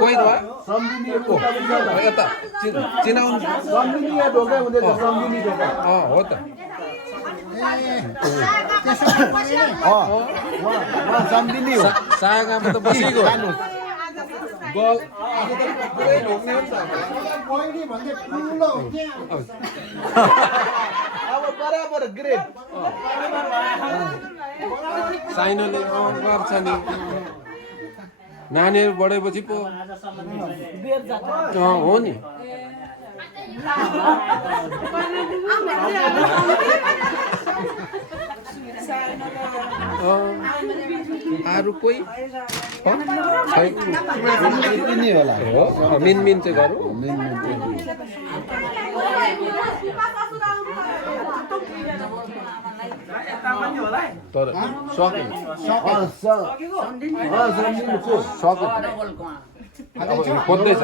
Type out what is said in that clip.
कोही भयो सम्झिने यता चिनाउनु सम्झिने या ढोका हुँदैछ सम्झिने ढोका हो त सम्झिने हो सागामा त बसेको बल आज त पुरै ढोक्ने हो नि त अब बराबर ग्रेड साइनोले गर्छ नि नानीहरू बढेपछि पो हो नि अरू कोही होला मिन मिन चाहिँ गरौँ तर सक्यो सक्यो अब खोज्दैछ